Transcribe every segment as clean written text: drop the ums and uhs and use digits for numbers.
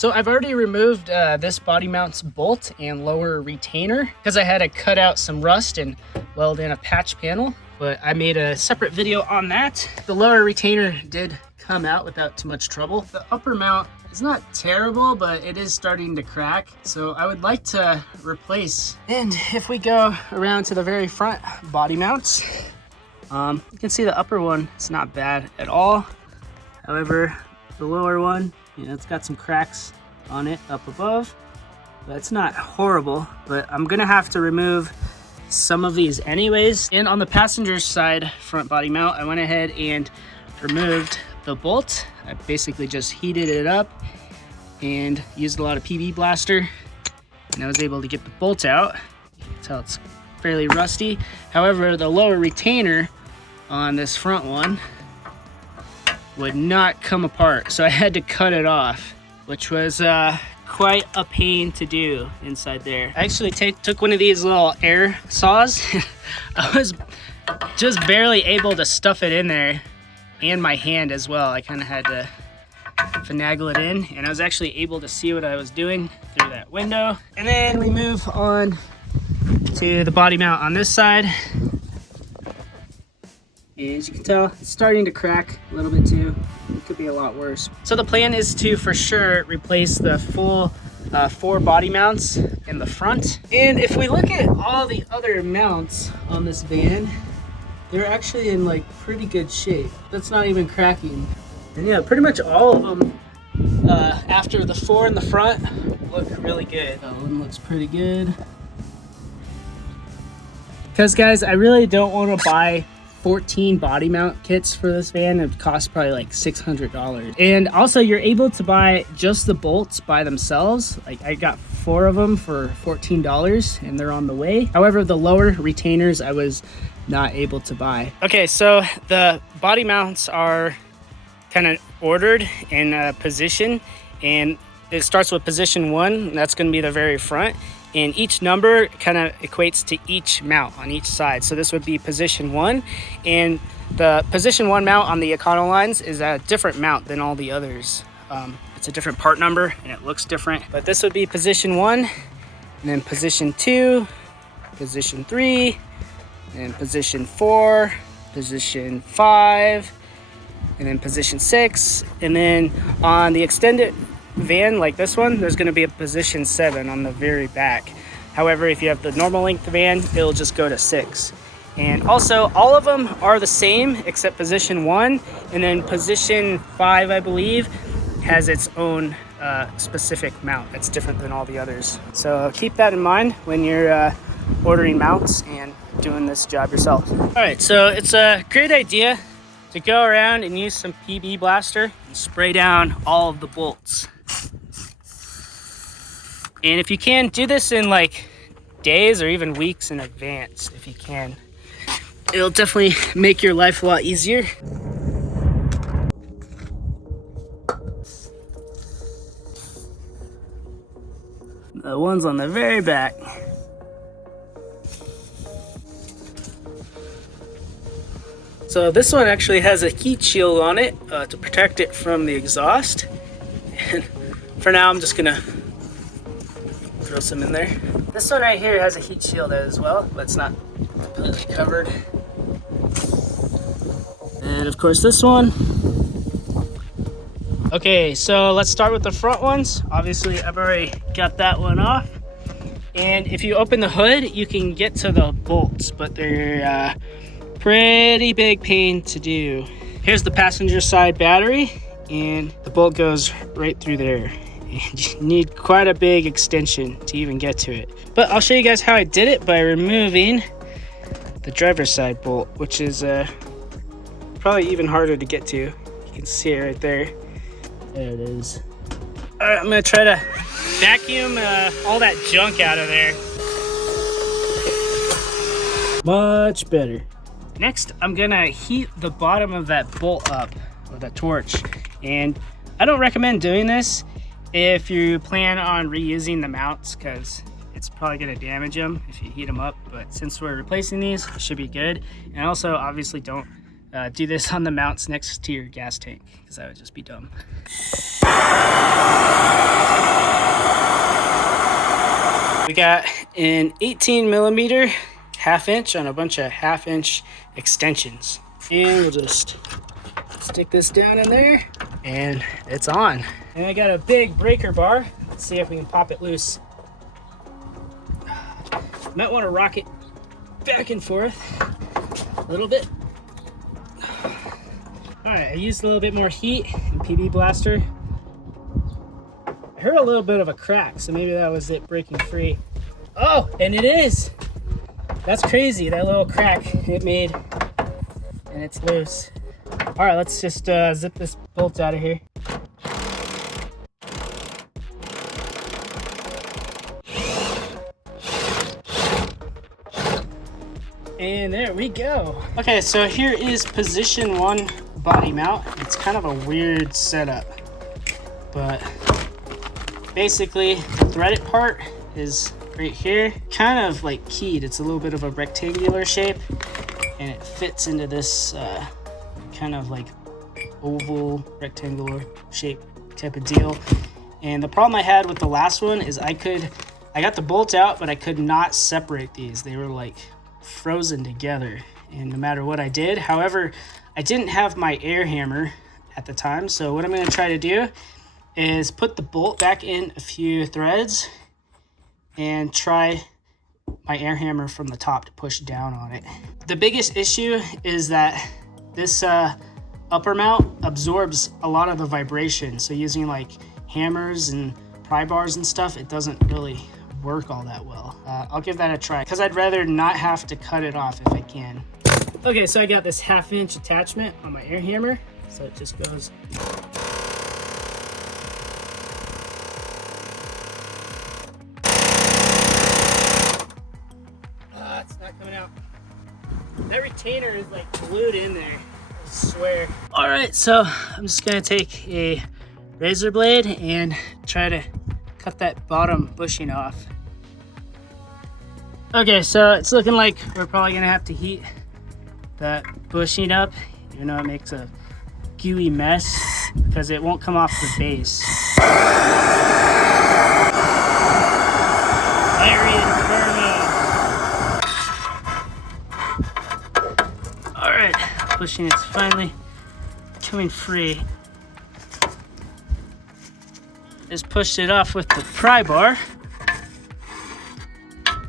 So I've already removed this body mount's bolt and lower retainer because I had to cut out some rust and weld in a patch panel, but I made a separate video on that. The lower retainer did come out without too much trouble. The upper mount is not terrible, but it is starting to crack, so I would like to replace. And if we go around to the very front body mounts, you can see the upper one, it's not bad at all. However, the lower one, it's got some cracks on it up above, but it's not horrible. But I'm gonna have to remove some of these anyways. And on the passenger side front body mount, I went ahead and removed the bolt. I basically just heated it up and used a lot of PB blaster, and I was able to get the bolt out. You can tell it's fairly rusty. However, the lower retainer on this front one would not come apart, so I had to cut it off, which was quite a pain to do inside there. I actually took one of these little air saws. I was just barely able to stuff it in there, and my hand as well. I kind of had to finagle it in, and I was actually able to see what I was doing through that window. And then we move on to the body mount on this side. As you can tell, it's starting to crack a little bit too. It could be a lot worse. So the plan is to, for sure, replace the full 4 body mounts in the front. And if we look at all the other mounts on this van, they're actually in like pretty good shape. That's not even cracking. And yeah, pretty much all of them, after the 4 in the front, look really good. That one looks pretty good. Because guys, I really don't want to buy 14 body mount kits for this van. It costs probably like $600. And also you're able to buy just the bolts by themselves. Like I got 4 of them for $14 and they're on the way. However, the lower retainers I was not able to buy. Okay, so the body mounts are kind of ordered in a position, and it starts with position 1. That's going to be the very front. And each number kind of equates to each mount on each side. So this would be position 1. And the position 1 mount on the Econolines is a different mount than all the others. It's a different part number and it looks different. But this would be position 1, and then position 2, position 3, and position 4, position 5, and then position 6. And then on the extended van like this one, there's going to be a position 7 on the very back. However, if you have the normal length van, it'll just go to 6. And also all of them are the same except position 1, and then position 5, I believe, has its own specific mount that's different than all the others. So keep that in mind when you're ordering mounts and doing this job yourself. All right, so it's a great idea to go around and use some PB blaster and spray down all of the bolts. And if you can, do this in like days or even weeks in advance if you can. It'll definitely make your life a lot easier. The ones on the very back. So this one actually has a heat shield on it to protect it from the exhaust. And for now, I'm just gonna throw some in there. This one right here has a heat shield as well, but it's not completely covered. And of course this one. Okay, so let's start with the front ones. Obviously, I've already got that one off. And if you open the hood, you can get to the bolts, but they're pretty big pain to do. Here's the passenger side battery, and the bolt goes right through there. And you need quite a big extension to even get to it. But I'll show you guys how I did it by removing the driver's side bolt, which is probably even harder to get to. You can see it right there. There it is. All right, I'm gonna try to vacuum all that junk out of there. Much better. Next, I'm gonna heat the bottom of that bolt up with a torch. And I don't recommend doing this if you plan on reusing the mounts, because it's probably gonna damage them if you heat them up. But since we're replacing these, it should be good. And also, obviously, don't do this on the mounts next to your gas tank, because that would just be dumb. got an 18mm 1/2 inch on a bunch of 1/2 inch extensions. And we'll just stick this down in there and it's on. And I got a big breaker bar. Let's see if we can pop it loose. Might want to rock it back and forth a little bit. All right, I used a little bit more heat and PB blaster. I heard a little bit of a crack, so maybe that was it breaking free. Oh, and it is. That's crazy, that little crack it made, and it's loose. All right, let's just zip this bolt out of here. And there we go. Okay, so here is position 1 body mount. It's kind of a weird setup, but basically the threaded part is right here, kind of like keyed. It's a little bit of a rectangular shape and it fits into this kind of like oval rectangular shape type of deal. And the problem I had with the last one is I got the bolt out, but I could not separate these. They were like frozen together, and no matter what I did. However, I didn't have my air hammer at the time, so what I'm going to try to do is put the bolt back in a few threads and try my air hammer from the top to push down on it. The biggest issue is that this upper mount absorbs a lot of the vibration, so using like hammers and pry bars and stuff, it doesn't really work all that well. I'll give that a try because I'd rather not have to cut it off if I can. Okay, so I got this 1/2 inch attachment on my air hammer, so it just goes. It's not coming out. That retainer is like glued in there, I swear. All right, so I'm just gonna take a razor blade and try to cut that bottom bushing off. Okay, so it's looking like we're probably gonna have to heat that bushing up, even though it makes a gooey mess because it won't come off the base. All right, bushing is finally coming free. Just pushed it off with the pry bar.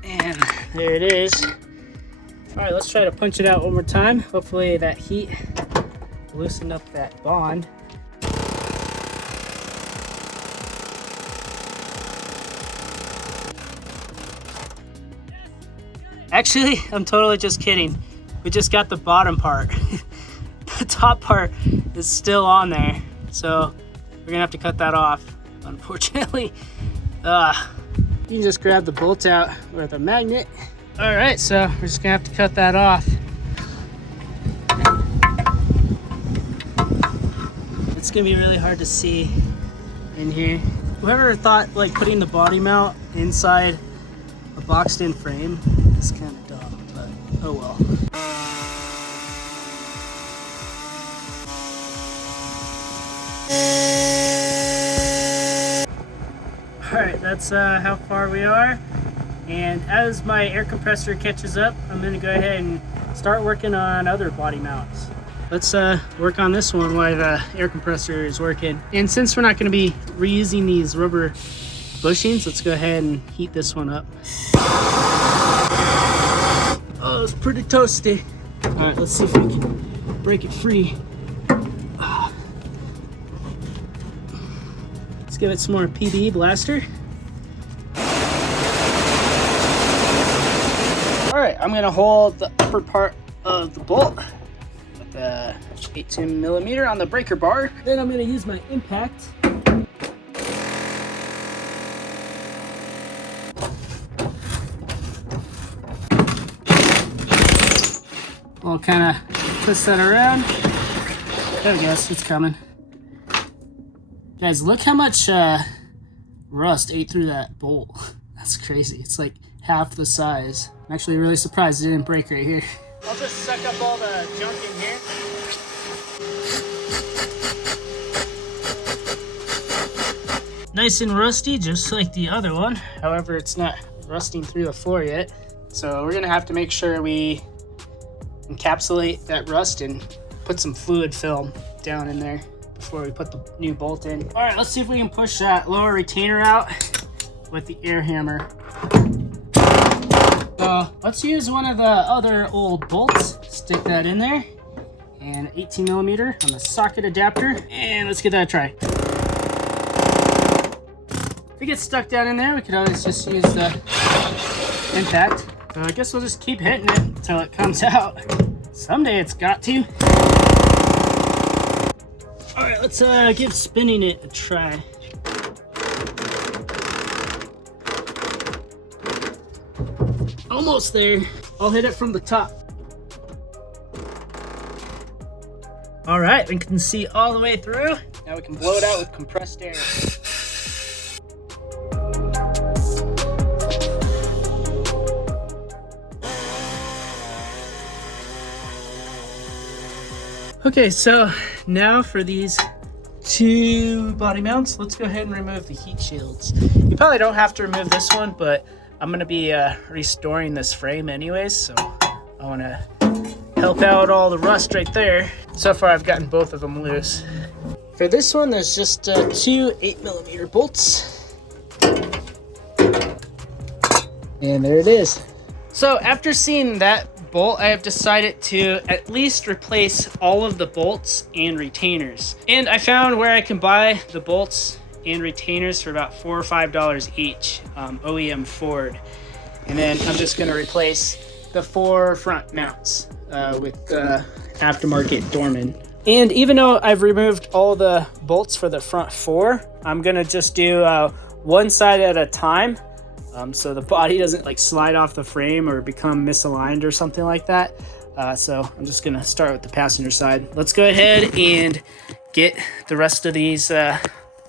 And there it is. All right, let's try to punch it out one more time. Hopefully that heat loosened up that bond. Actually, I'm totally just kidding. We just got the bottom part. The top part is still on there. So we're gonna have to cut that off, unfortunately. You can just grab the bolt out with a magnet. All right, so we're just gonna have to cut that off. It's gonna be really hard to see in here. Whoever thought like putting the body mount inside a boxed in frame is kind of dumb, but oh well. All right, that's how far we are. And as my air compressor catches up, I'm gonna go ahead and start working on other body mounts. Let's work on this one while the air compressor is working. And since we're not gonna be reusing these rubber bushings, let's go ahead and heat this one up. Oh, it's pretty toasty. All right, let's see if we can break it free. Let's give it some more PB blaster. All right, I'm gonna hold the upper part of the bolt with the 18mm on the breaker bar. Then I'm gonna use my impact. I'll kind of twist that around. There we go, it's coming. Guys, look how much rust ate through that bolt. That's crazy. It's like half the size. I'm actually really surprised it didn't break right here. I'll just suck up all the junk in here. Nice and rusty, just like the other one. However, it's not rusting through the floor yet. So we're gonna have to make sure we encapsulate that rust and put some fluid film down in there before we put the new bolt in. All right, let's see if we can push that lower retainer out with the air hammer. So let's use one of the other old bolts, stick that in there, and 18 millimeter on the socket adapter, and let's give that a try. If it gets stuck down in there, we could always just use the impact. So I guess we'll just keep hitting it until it comes out. Someday it's got to. All right, let's give spinning it a try. Almost there. I'll hit it from the top. All right, we can see all the way through. Now we can blow it out with compressed air. Okay, so now for these two body mounts, let's go ahead and remove the heat shields. You probably don't have to remove this one, but I'm gonna be restoring this frame anyways, so I wanna help out all the rust right there. So far I've gotten both of them loose. For this one, there's just two 8 millimeter bolts. And there it is. So after seeing that bolt, I have decided to at least replace all of the bolts and retainers. And I found where I can buy the bolts and retainers for about $4 or $5 each, OEM Ford. And then I'm just gonna replace the 4 front mounts with aftermarket Dorman. And even though I've removed all the bolts for the front 4, I'm gonna just do one side at a time. So the body doesn't like slide off the frame or become misaligned or something like that. So I'm just gonna start with the passenger side. Let's go ahead and get the rest of these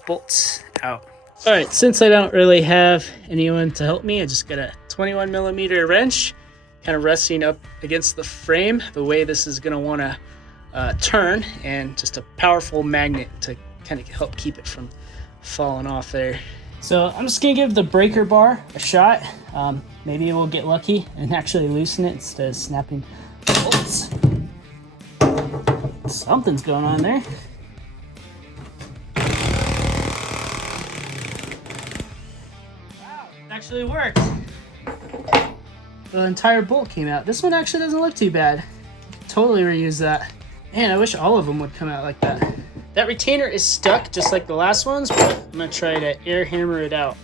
bolts out. All right, since I don't really have anyone to help me, I just got a 21 millimeter wrench, kind of resting up against the frame the way this is gonna wanna turn, and just a powerful magnet to kind of help keep it from falling off there. So I'm just gonna give the breaker bar a shot. Maybe we'll get lucky and actually loosen it instead of snapping bolts. Something's going on there. Wow, it actually worked. The entire bolt came out. This one actually doesn't look too bad. Totally reuse that. Man, I wish all of them would come out like that. That retainer is stuck just like the last ones, but I'm gonna try to air hammer it out.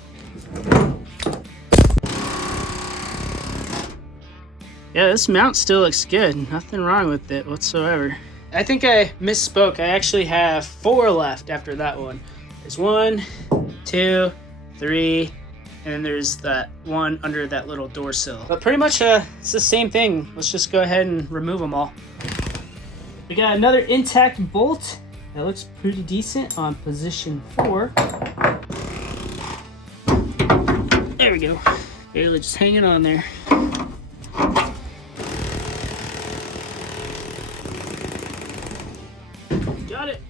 Yeah, this mount still looks good. Nothing wrong with it whatsoever. I think I misspoke. I actually have 4 left after that one. There's 1, 2, 3, and then there's that one under that little door sill. But pretty much it's the same thing. Let's just go ahead and remove them all. We got another intact bolt. That looks pretty decent on position 4. There we go. Barely just hanging on there. Got it.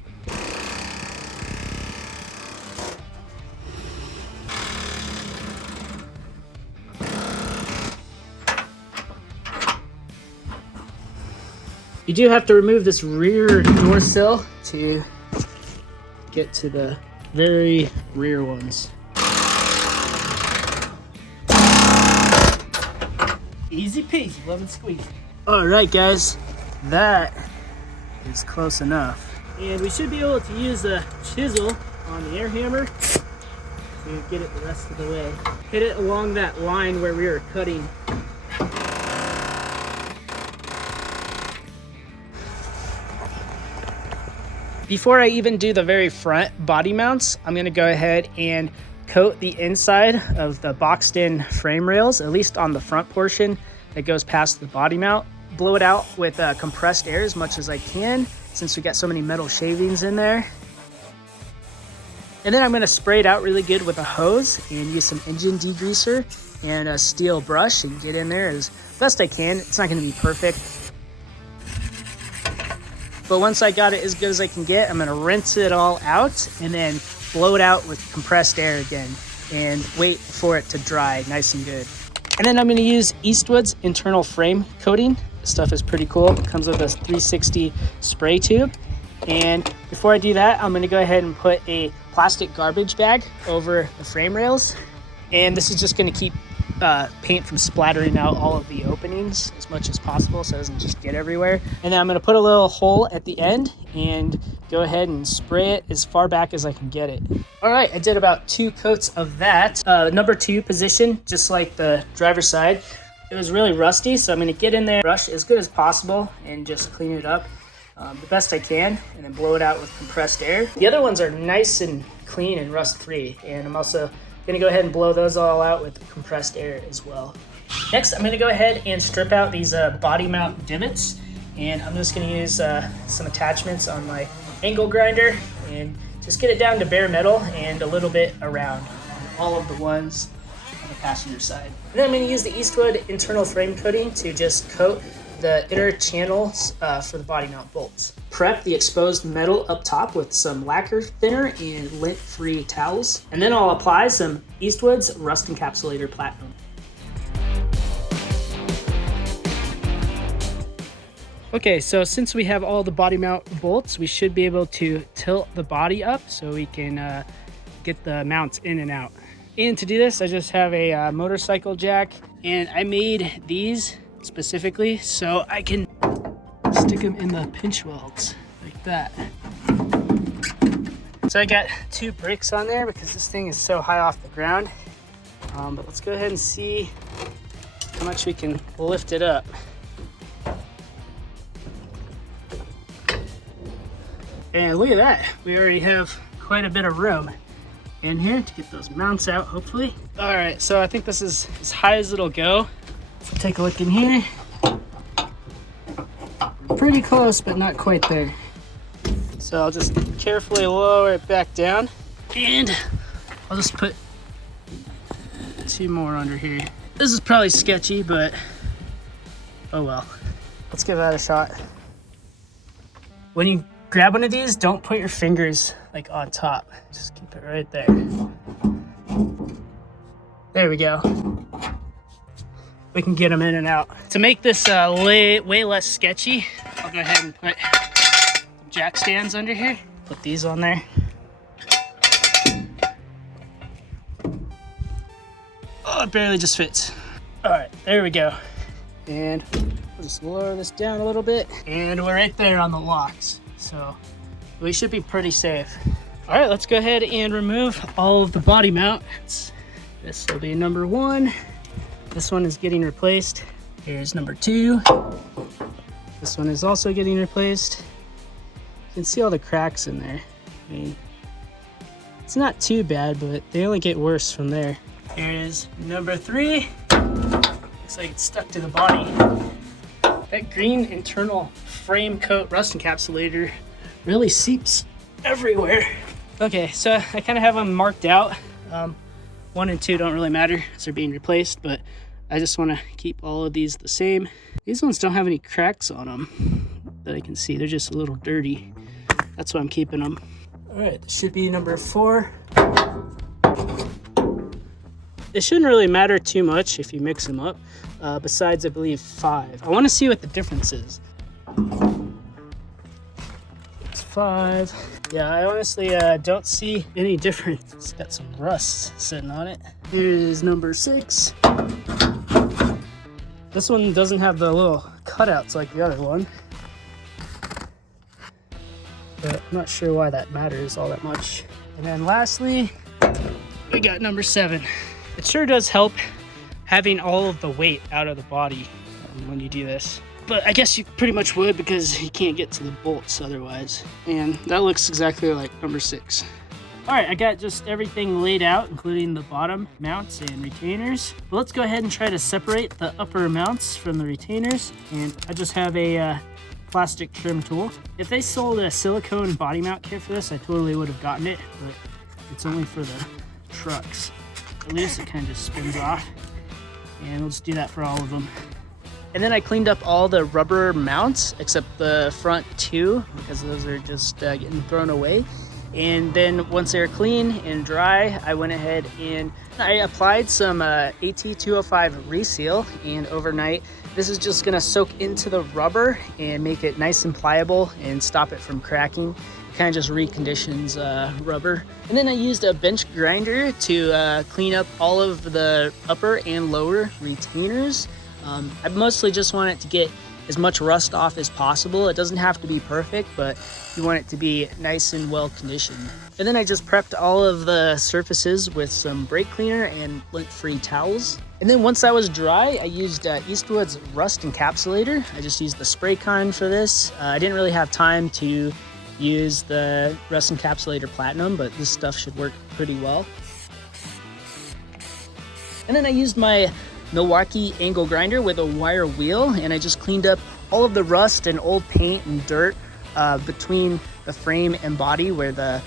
You do have to remove this rear door sill to get to the very rear ones. Easy peasy, lemon squeezy. All right, guys, that is close enough. And we should be able to use a chisel on the air hammer to get it the rest of the way. Hit it along that line where we were cutting. Before I even do the very front body mounts, I'm gonna go ahead and coat the inside of the boxed in frame rails, at least on the front portion that goes past the body mount. Blow it out with compressed air as much as I can, since we got so many metal shavings in there. And then I'm gonna spray it out really good with a hose and use some engine degreaser and a steel brush and get in there as best I can. It's not gonna be perfect. But once I got it as good as I can get, I'm gonna rinse it all out and then blow it out with compressed air again. and wait for it to dry nice and good. And then I'm going to use Eastwood's internal frame coating. This stuff is pretty cool. It comes with a 360 spray tube. And before I do that, I'm going to go ahead and put a plastic garbage bag over the frame rails. And this is just going to keep paint from splattering out all of the openings as much as possible so it doesn't just get everywhere. And then I'm going to put a little hole at the end and go ahead and spray it as far back as I can get it. All right, I did about 2 coats of that. Number 2 position, just like the driver's side, it was really rusty, so I'm going to get in there, brush as good as possible, and just clean it up the best I can, and then blow it out with compressed air. The other ones are nice and clean and rust-free, and I'm also gonna go ahead and blow those all out with compressed air as well. Next, I'm gonna go ahead and strip out these body mount divots, and I'm just gonna use some attachments on my angle grinder and just get it down to bare metal and a little bit around all of the ones on the passenger side. And then I'm gonna use the Eastwood internal frame coating to just coat the inner channels for the body mount bolts. Prep the exposed metal up top with some lacquer thinner and lint-free towels. And then I'll apply some Eastwood's Rust Encapsulator Platinum. Okay, so since we have all the body mount bolts, we should be able to tilt the body up so we can get the mounts in and out. And to do this, I just have a motorcycle jack, and I made these specifically so I can stick them in the pinch welds like that. So I got 2 bricks on there because this thing is so high off the ground. But let's go ahead and see how much we can lift it up. And look at that, we already have quite a bit of room in here to get those mounts out, hopefully. All right, so I think this is as high as it'll go. Let's take a look in here. Pretty close, but not quite there. So I'll just carefully lower it back down, and I'll just put 2 more under here. This is probably sketchy, but oh well. Let's give that a shot. When you grab one of these, don't put your fingers like on top. Just keep it right there. There we go. We can get them in and out. To make this way less sketchy, I'll go ahead and put some jack stands under here. Put these on there. Oh, it barely just fits. All right, there we go. And we'll just lower this down a little bit. And we're right there on the locks. So we should be pretty safe. All right, let's go ahead and remove all of the body mounts. This will be number 1. This one is getting replaced. Here's number 2. This one is also getting replaced. You can see all the cracks in there. I mean, it's not too bad, but they only get worse from there. Here's number 3. Looks like it's stuck to the body. That green internal frame coat rust encapsulator really seeps everywhere. Okay, so I kind of have them marked out. 1 and 2 don't really matter as they're being replaced, but I just want to keep all of these the same. These ones don't have any cracks on them that I can see. They're just a little dirty. That's why I'm keeping them. All right, this should be number 4. It shouldn't really matter too much if you mix them up, besides, I believe, 5. I want to see what the difference is. It's 5. Yeah, I honestly don't see any difference. It's got some rust sitting on it. Here's number 6. This one doesn't have the little cutouts like the other one. But I'm not sure why that matters all that much. And then lastly, we got number 7. It sure does help having all of the weight out of the body when you do this. But I guess you pretty much would because you can't get to the bolts otherwise. And that looks exactly like number 6. All right, I got just everything laid out, including the bottom mounts and retainers. But let's go ahead and try to separate the upper mounts from the retainers. And I just have a plastic trim tool. If they sold a silicone body mount kit for this, I totally would have gotten it, but it's only for the trucks. At least it kind of just spins off. And we'll just do that for all of them. And then I cleaned up all the rubber mounts except the front 2 because those are just getting thrown away. And then once they're clean and dry, I went ahead and I applied some E-250 reseal, and overnight this is just gonna soak into the rubber and make it nice and pliable and stop it from cracking. Kind of just reconditions rubber. And then I used a bench grinder to clean up all of the upper and lower retainers. I mostly just want it to get as much rust off as possible. It doesn't have to be perfect, but you want it to be nice and well conditioned. And then I just prepped all of the surfaces with some brake cleaner and lint-free towels. And then once that was dry, I used Eastwood's rust encapsulator. I just used the spray con for this. I didn't really have time to use the rust encapsulator platinum, but this stuff should work pretty well. And then I used my Milwaukee angle grinder with a wire wheel, and I just cleaned up all of the rust and old paint and dirt between the frame and body where the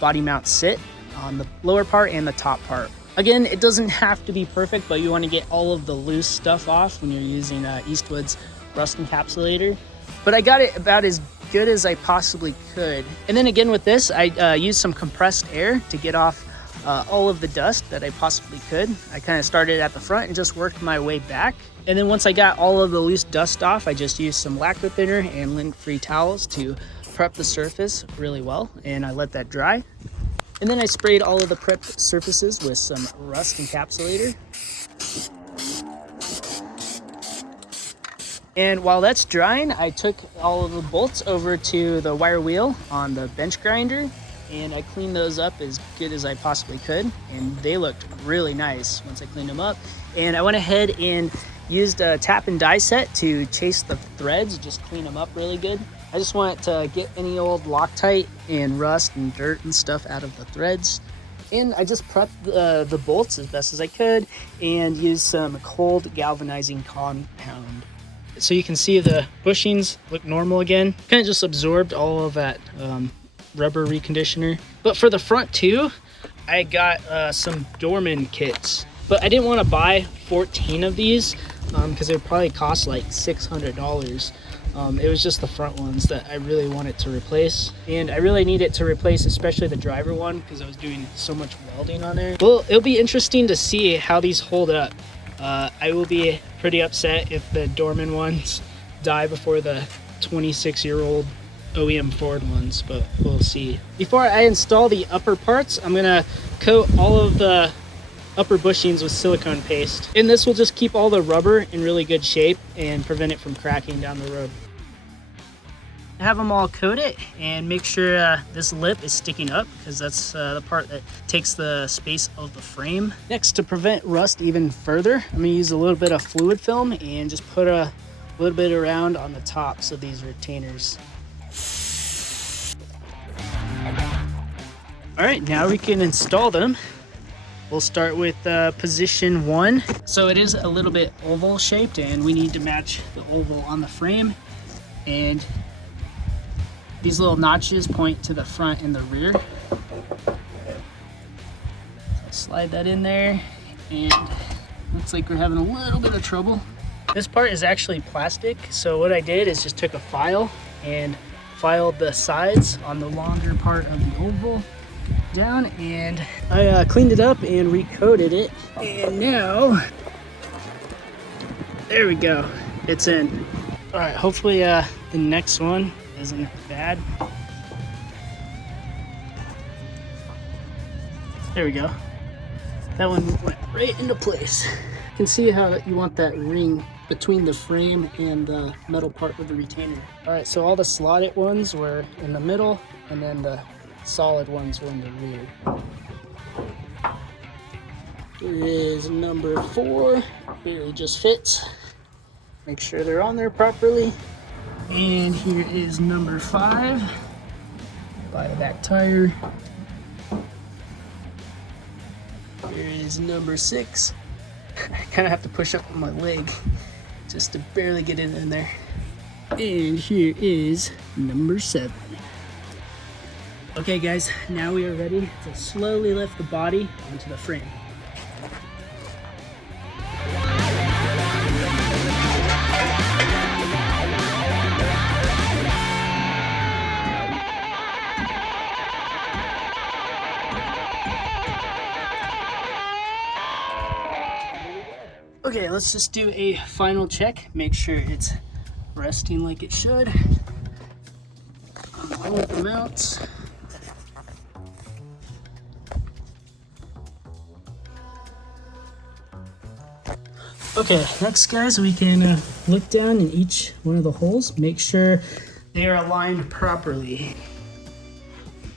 body mounts sit on the lower part and the top part. Again, it doesn't have to be perfect, but you want to get all of the loose stuff off when you're using Eastwood's rust encapsulator. But I got it about as good as I possibly could. And then again with this, I used some compressed air to get off all of the dust that I possibly could. I kind of started at the front and just worked my way back. And then once I got all of the loose dust off, I just used some lacquer thinner and lint-free towels to prep the surface really well, and I let that dry. And then I sprayed all of the prepped surfaces with some rust encapsulator. And while that's drying, I took all of the bolts over to the wire wheel on the bench grinder, and I cleaned those up as good as I possibly could, and they looked really nice once I cleaned them up. And I went ahead and used a tap and die set to chase the threads, just clean them up really good. I just want to get any old Loctite and rust and dirt and stuff out of the threads. And I just prepped the bolts as best as I could and used some cold galvanizing compound. So you can see the bushings look normal again. Kind of just absorbed all of that rubber reconditioner. But for the front too, I got some Dorman kits, but I didn't want to buy 14 of these because it would probably cost like $600. It was just the front ones that I really wanted to replace, and I really needed to replace especially the driver one because I was doing so much welding on there. Well, it'll be interesting to see how these hold up. I will be pretty upset if the Dorman ones die before the 26-year-old OEM Ford ones, but we'll see. Before I install the upper parts, I'm gonna coat all of the upper bushings with silicone paste, and this will just keep all the rubber in really good shape and prevent it from cracking down the road. Have them all coated and make sure this lip is sticking up because that's the part that takes the space of the frame. Next, to prevent rust even further, I'm gonna use a little bit of fluid film and just put a little bit around on the tops of these retainers. All right, now we can install them. We'll start with position 1. So it is a little bit oval shaped, and we need to match the oval on the frame. And these little notches point to the front and the rear. So slide that in there, and looks like we're having a little bit of trouble. This part is actually plastic, so what I did is just took a file and filed the sides on the longer part of the oval down, and I cleaned it up and recoated it, and now there we go, it's in. All right, hopefully the next one isn't bad. There we go, that one went right into place. You can see how you want that ring between the frame and the metal part of the retainer. All right, so all the slotted ones were in the middle, and then the solid ones were in the rear. Here is number 4, barely just fits. Make sure they're on there properly. And here is number 5, by the back tire. Here is number 6. I kind of have to push up on my leg just to barely get it in there. And here is number 7. Okay guys, now we are ready to slowly lift the body onto the frame. Okay, let's just do a final check. Make sure it's resting like it should. On all of the mounts. Okay, next guys, we can look down in each one of the holes, make sure they are aligned properly.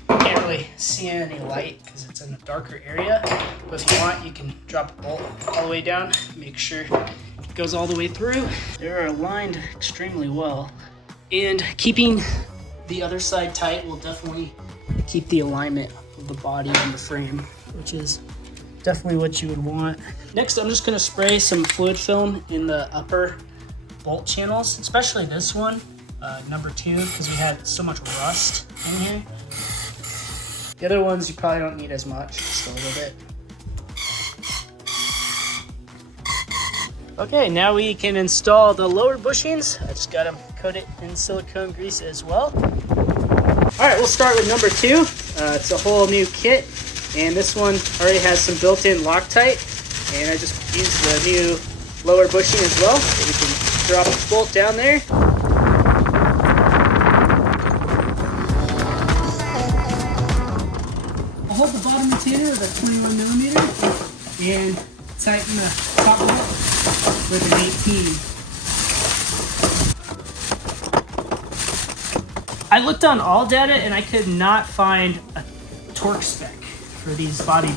Can't really see any light because it's in a darker area, but if you want, you can drop a bolt all the way down, make sure it goes all the way through. They're aligned extremely well. And keeping the other side tight will definitely keep the alignment of the body and the frame, which is definitely what you would want. Next, I'm just gonna spray some fluid film in the upper bolt channels, especially this one, number 2, because we had so much rust in here. The other ones you probably don't need as much, just a little bit. Okay, now we can install the lower bushings. I just got them coated in silicone grease as well. All right, we'll start with number 2. It's a whole new kit. And this one already has some built-in Loctite, and I just used the new lower bushing as well. So we can drop the bolt down there. I'll hold the bottom retainer with a 21mm and tighten the top bolt with an 18. I looked on all data and I could not find a torque spec for these body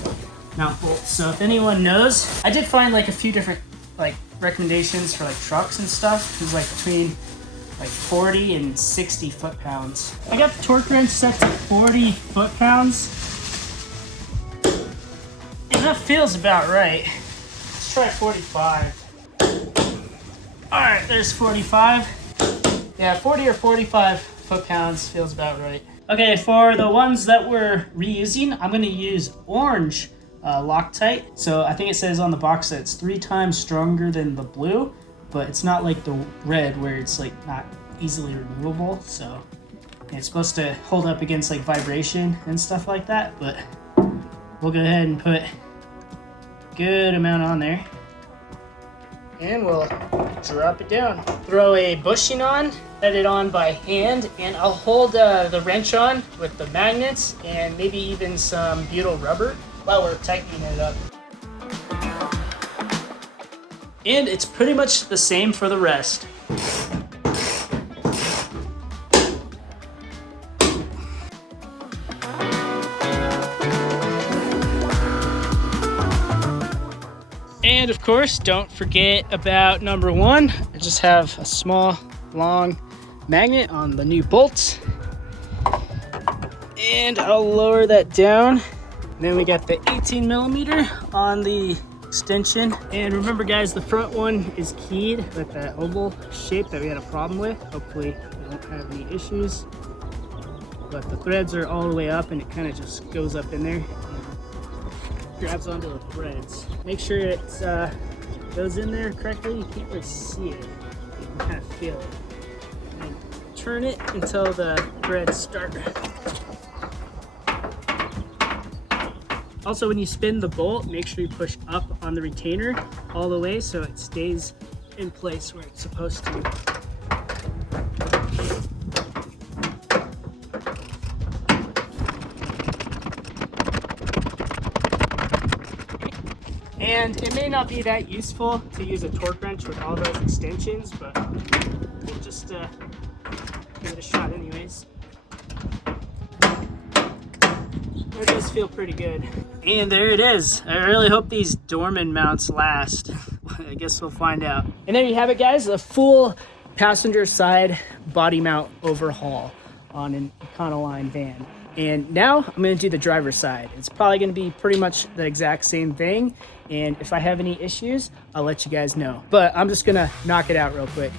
mount bolts. So if anyone knows, I did find like a few different like recommendations for like trucks and stuff. It was like between like 40 and 60 foot-pounds. I got the torque wrench set to 40 foot-pounds. And that feels about right. Let's try 45. All right, there's 45. Yeah, 40 or 45 foot-pounds feels about right. Okay, for the ones that we're reusing, I'm going to use orange Loctite. So I think it says on the box that it's 3 times stronger than the blue, but it's not like the red where it's like not easily removable. So it's supposed to hold up against like vibration and stuff like that, but we'll go ahead and put a good amount on there. And we'll drop it down. Throw a bushing on, set it on by hand, and I'll hold the wrench on with the magnets and maybe even some butyl rubber while we're tightening it up. And it's pretty much the same for the rest. And of course, don't forget about number 1. I just have a small, long magnet on the new bolts. And I'll lower that down. And then we got the 18mm on the extension. And remember guys, the front one is keyed with that oval shape that we had a problem with. Hopefully we don't have any issues. But the threads are all the way up and it kind of just goes up in there. Grabs onto the threads. Make sure it goes in there correctly. You can't really see it. You can kind of feel it. And turn it until the threads start. Also, when you spin the bolt, make sure you push up on the retainer all the way so it stays in place where it's supposed to. And it may not be that useful to use a torque wrench with all those extensions, but we'll just give it a shot anyways. It does feel pretty good. And there it is. I really hope these Dorman mounts last. I guess we'll find out. And there you have it guys, a full passenger side body mount overhaul on an Econoline van. And now I'm going to do the driver's side. It's probably going to be pretty much the exact same thing. And if I have any issues, I'll let you guys know. But I'm just going to knock it out real quick.